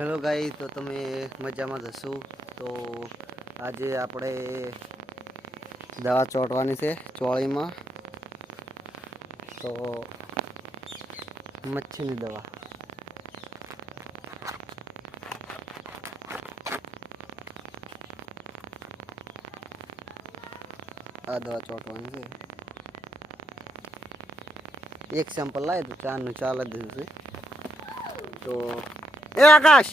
Hello guys, તો તમે મજામાં જશો? તો આજે આપણે દવા ચોંટવાની છે ચોળીમાં. તો મચ્છીની દવા. આ દવા ચોંટવાની છે. એક સેમ્પલ લાવે તો ચારનું ચાલ જ દીધું છે. તો એ આકાશ,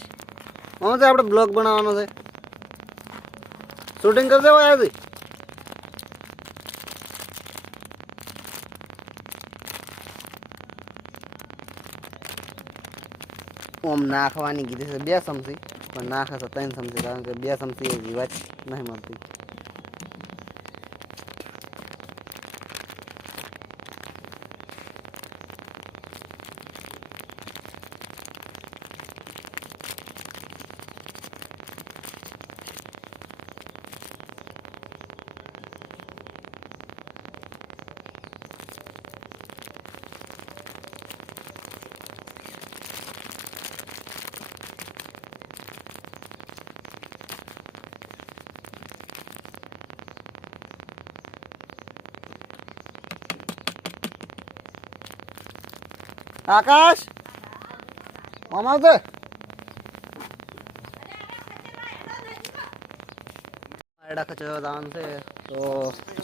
હું તો આપણે બ્લોગ બનાવવાનો છે. શૂટિંગ કરશે હોય આજે. ઓમ નાખવાની કીધી છે 2 ચમચી, પણ નાખે તો 3 ચમચી, કારણ કે 2 ચમચી જીવાત નહીં મળતી. આકાશ, મામા તો એડા ખચવા દાન છે. તો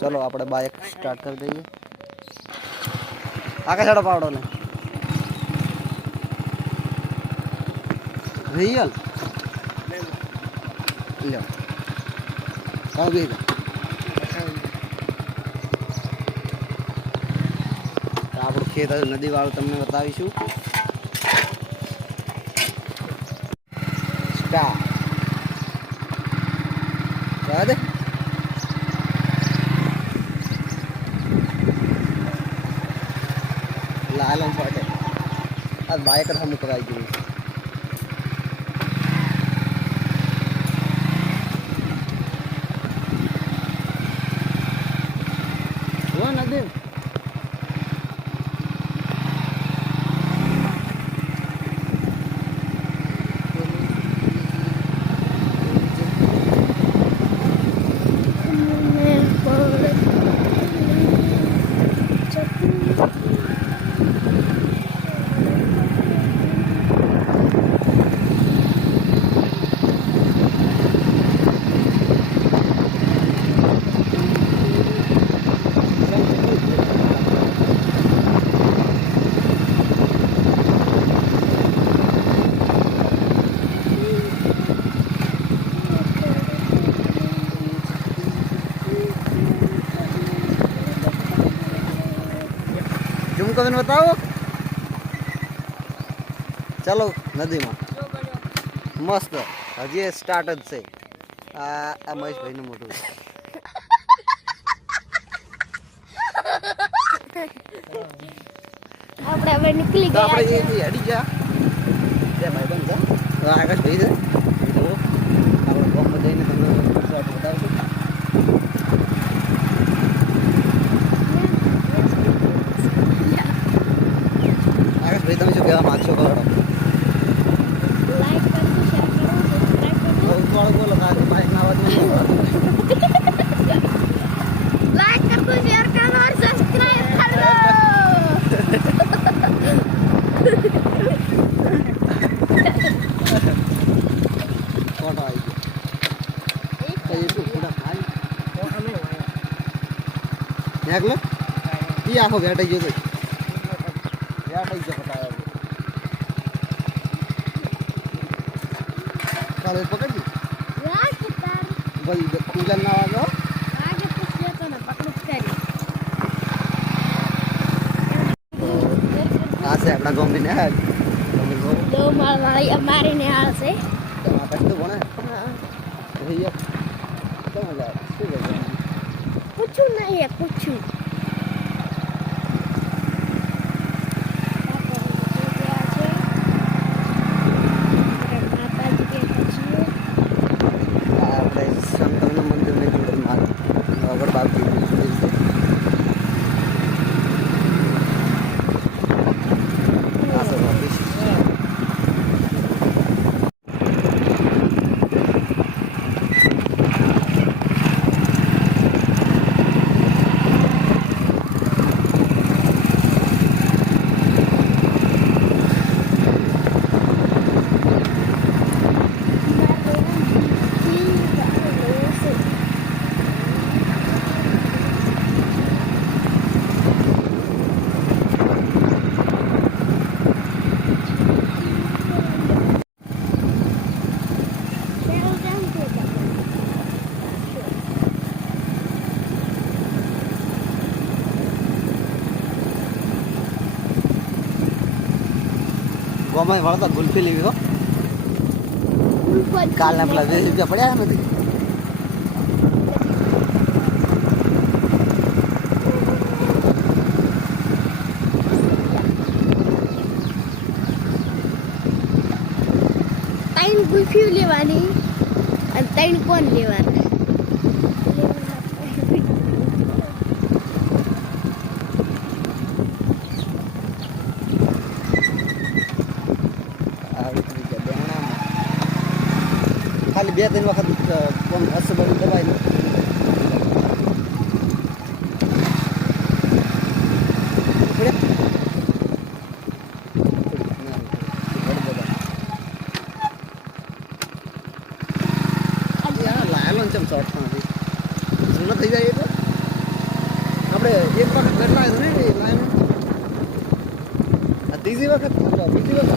ચલો આપણે બાઇક સ્ટાર્ટ કરી દઈએ. આકાશ એડો પાવડો ને રિયલ લ્યો કાં બી આપણું ખેત નદી વાળું તમને બતાવીશું. સ્ટાર દે લાલમ ફાટે આ બાઇક જ હમ કરાઈ ગયું. નદી કવિને બતાવો. ચાલો નદીમાં મસ્ત હજી સ્ટાર્ટ જ છે. આ મહેશભાઈ નું મોટું આપણે હવે નીકળી ગયા. આપણે હડી જા ભાઈ બંધ આકાશભાઈ છે. આપણે ગામમાં જઈને તમને બતાવશું. ભાઈ તમે શું કહેવા માંગશો? કરો લાઈક કરજો, શેર કરો, સબસ્ક્રાઇબ કરજો. બોલો બાઈક ના અવાજ લાઈક કરજો, શેર કરો और सब्सक्राइब કરો. ફોટો આવી ગયો. એ શું પૂરા ખાલી ફોટો નહીં હોય ઈ આખો બેઠાઈ ગયો. થઈ ગયો પતાવ્યો. ચાલો પકડજી ભાઈ કુલર ના વાગો. આગે પૂછ્યો તો ને પકડ કરી. આ છે આપણા ગામની નહેર. દો મારી અમારી ને હાલ છે. આ પછી તો ભણે ભૈયા કેમ લે શું કરે પૂછું નહીં પૂછું. ગોમાં વળતા ગુલ્ફી લેવી હો કાલના પેલા 20 રૂપિયા પડ્યા નથી ત્રણ ગુલ્ફી લેવાની અને ત્રણ કોણ લેવાના ખાલી 2-3 વખત કોમ અસબર દબાઈ લો લાયેલો ચમ શોર્ટમાં જૂનો થઈ જાય તો આપણે એક વખત ઘટના આવ્યું ને લાયેલો આ ત્રીજી વખત બીજી વખત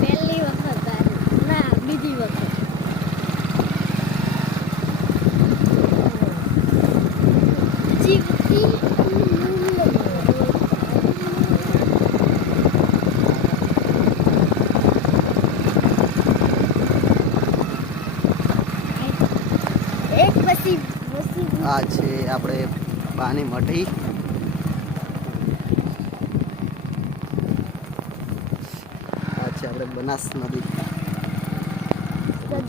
પહેલી વખત ના બીજી વખત એક પછી આ છે આપણે બાની મઢી આ છે આપણે બનાસ નદી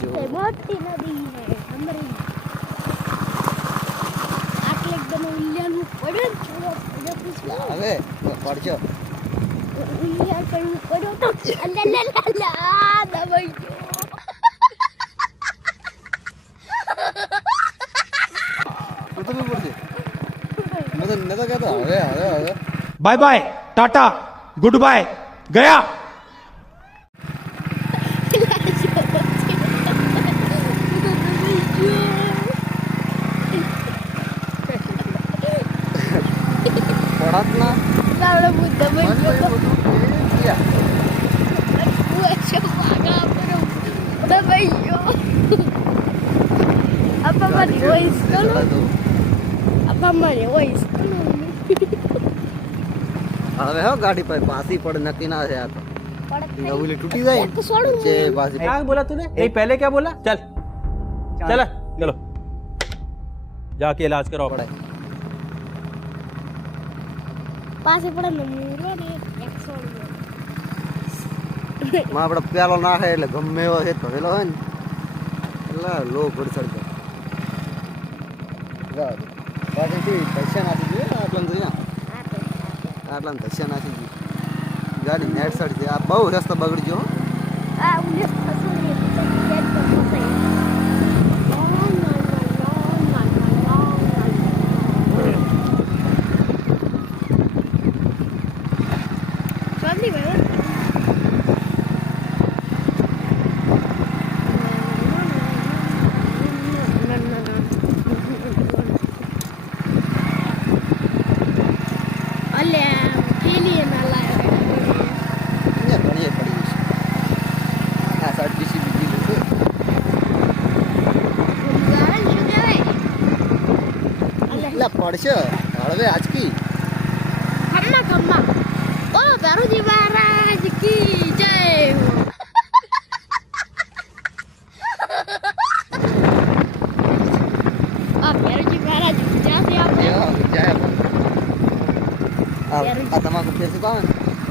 જો મોટી નદી છે હમરી આટલે એકદમ ઉલ્યાનું પડ્યો હવે પડજો ઉલ્યા પણ પડ્યો તો અલ્લા દબાઈ ગયો તો તમે પડશે મેં તો કહેતો હવે bye bye tata good bye गया પડાત ના તાવડે બુદ્ધ બની ગયો ગયા Buat pagar perut. Udah bayo. Apa mari voice dulu? Apa mari voice dulu? હવે હો ગાડી પર પાસી પડ નક્કી ના છે આ તો पड़त નવલી તૂટી જાય तो छोड़ू છે પાસી क्या बोला तूने नहीं पहले क्या बोला चल चल चलो जाके इलाज कराओ પડાય पासे पड़ा नमूरो ने 100 માં આપણે પેલો નાખે એટલે ગમે એવો છે ભરેલો હોય ને એટલે લો ભરસડ જાય પાછી પૈસા નાખી દઈએ આટલા જોઈએ આટલા પૈસા નાખી દઈએ ગાડી નેટ સાઈડ છે આ બહુ રસ્તો બગડી ગયો Ah, udah pasal ni. Dia tu pasal. Sorry, bhai. Alah, pilih yang lain. અહીંયા ઘણીએ પડી છે આ સાઈડ જીસીબી દીધું છે Garan juga, bhai. Alah. એટલે પડશે હળવે આજકી Kama kama. Oh, baru di Maharaj ki jai. Ah, baru di Maharaj jai siapa? જાય આ તમાકુ ફેરથી પાવે ને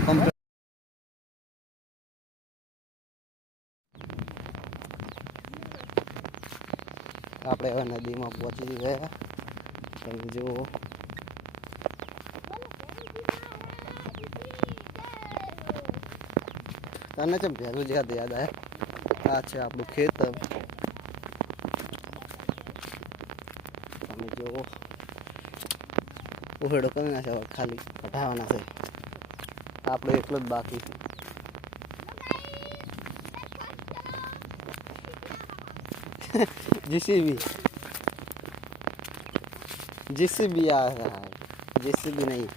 પંપ આપણે હવે નદીમાં પહોંચી ગયા તમે જુઓ તને ચમ ભેગું યાદ યાદ આવે આ છે આપણું ખેતર તમે જુઓ ઉહેડો કરી નાખે હવે ખાલી કઢાવવાના છે આપણે એટલો જ બાકી છે जीसीबी आ रहा है जीसीबी नहीं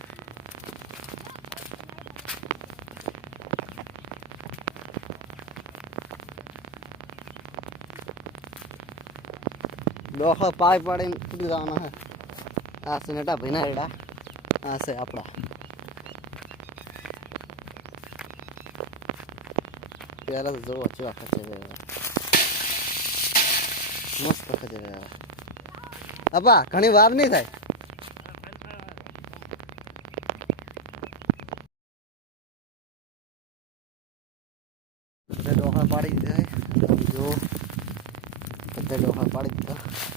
डोखा पाई पड़े टूट जाना है आ से नेटा भीना रेडा आ से अपना પહેલાં તો જોવો ચેવા ખચે મસ્ત ખચે અપા ઘણી વાર નહીં થાય બધા ડોહા પાડી દીધા જો બધા ડોહા પાડી દીધા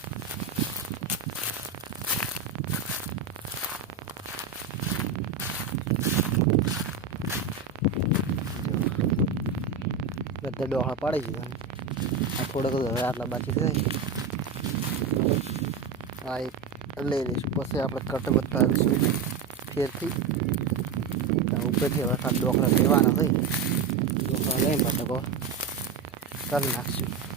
બધા ડોહા પાડી દીધા આ થોડોક હવે આટલા બાકી થાય આ એક લઈ લઈશું પછી આપણે કટ બતાવીશું ફેરથી ઉપરથી હવે ખાલી ડોકરા લેવાના હોય ડોકરા લઈને પછી કરી નાખશું